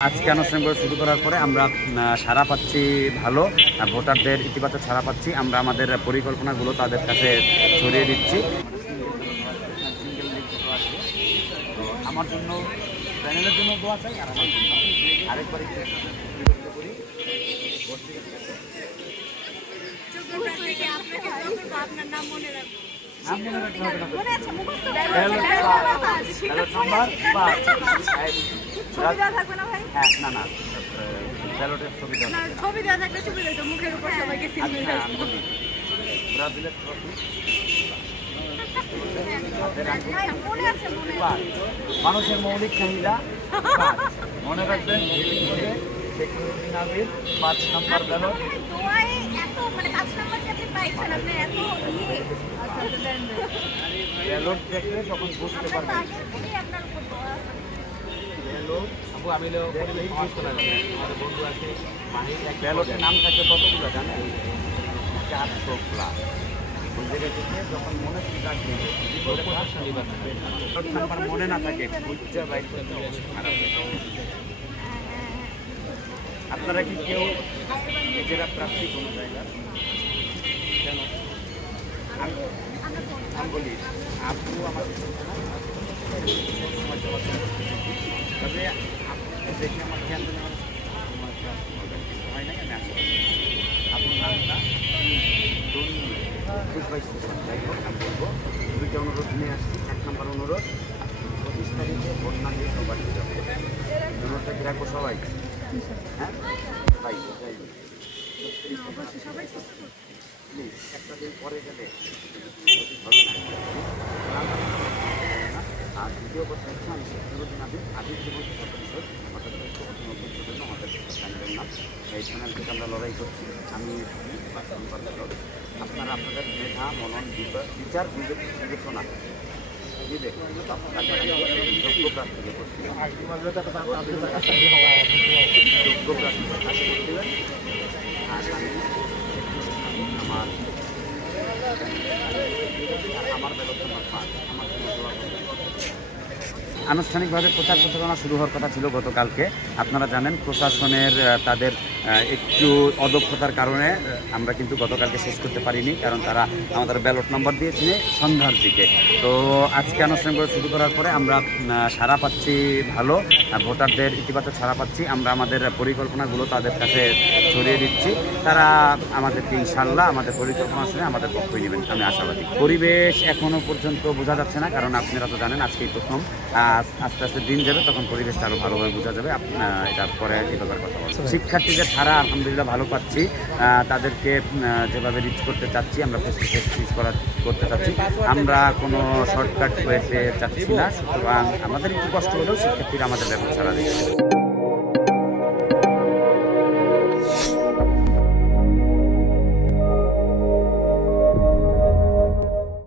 আজকে অনুষ্ঠানগুলো শুরু করার পরে আমরা সাড়া পাচ্ছি ভালো, ভোটারদের ইতিবাচক সাড়া পাচ্ছি। আমরা আমাদের পরিকল্পনাগুলো তাদের কাছে ছড়িয়ে দিচ্ছি। আমার জন্য, প্যানেলের জন্য দোয়া চাই, আর আমার জন্য আরেকবার মানুষের মৌলিক চাহিদা মনে রাখবেন। 5 নম্বর ব্যালট ব্যালট দেখলে তখন বুঝতে পারবেন। ব্যালটের নাম থাকে কতগুলো জানেন? 400 প্লাস। যখন মনে মনে না থাকে আপনারা কি কেউ নিজেরা প্রার্থী কোনো জায়গা? কেন আমি বলি, আপনি আমার তবে দেখে আমার জ্ঞান হয় না। কেন আপনার নামটা যাই হোক, আমি বলবো 2টা অনুরোধ নিয়ে আসছি। 1 নম্বর অনুরোধ, 25 তারিখে ভোট না দিয়ে সবাই যাবে। অনুরোধটা কি রাখবো সবাই? হ্যাঁ ভাই, প্লিজ একটা দিন পরে গেলে হবে না। আর দ্বিতীয় কথা হচ্ছে, আমি শেখরুদ্দিন আবির জীবন পরিষদ অর্থাৎ জন্য আমাদের চ্যানেলের নাম। এই চ্যানেল থেকে আমরা লড়াই করছি। আমি আপনারা আপনাদের মেধা, মনন, বিচার বিবেচনা দিবে যোগ্য প্রার্থীকে করতে যোগ্য প্রার্থীকে কাছে করতে আর আমার বেলট নম্বর 5 আমার জন্য দোয়া করবেন। আনুষ্ঠানিকভাবে প্রচার প্রচারণা শুরু হওয়ার কথা ছিল গতকালকে। আপনারা জানেন প্রশাসনের তাদের একটু অদক্ষতার কারণে আমরা কিন্তু গতকালকে শেষ করতে পারিনি, কারণ তারা আমাদের ব্যালট নম্বর দিয়েছে সন্ধ্যার দিকে। তো আজকে আনুষ্ঠানিকভাবে শুরু করার পরে আমরা সাড়া পাচ্ছি ভালো, ভোটারদের ইতিবাচক সাড়া পাচ্ছি। আমরা আমাদের পরিকল্পনাগুলো তাদের কাছে ছড়িয়ে দিচ্ছি। তারা আমাদেরকে ইনশাল্লাহ আমাদের পরিকল্পনা শুনে আমাদের পক্ষই নেবেন, আমি আশাবাদী। পরিবেশ এখনও পর্যন্ত বোঝা যাচ্ছে না, কারণ আপনারা তো জানেন আজকেই প্রথম। আস্তে আস্তে দিন যাবে, তখন পরিবেশটা আরও ভালোভাবে বোঝা যাবে। এটা পরে এই ব্যাপারে কথা বলছি। শিক্ষার্থীদের ছাড়া আলহামদুলিল্লাহ ভালো পাচ্ছি। তাদেরকে যেভাবে রিচ করতে চাচ্ছি, আমরা ফেস করতে চাচ্ছি। আমরা কোনো শর্টকাট ওয়েতে চাচ্ছি না। সুতরাং আমাদের একটু কষ্ট হলেও শিক্ষার্থীরা আমাদের ব্যাপার ছাড়া দিচ্ছে।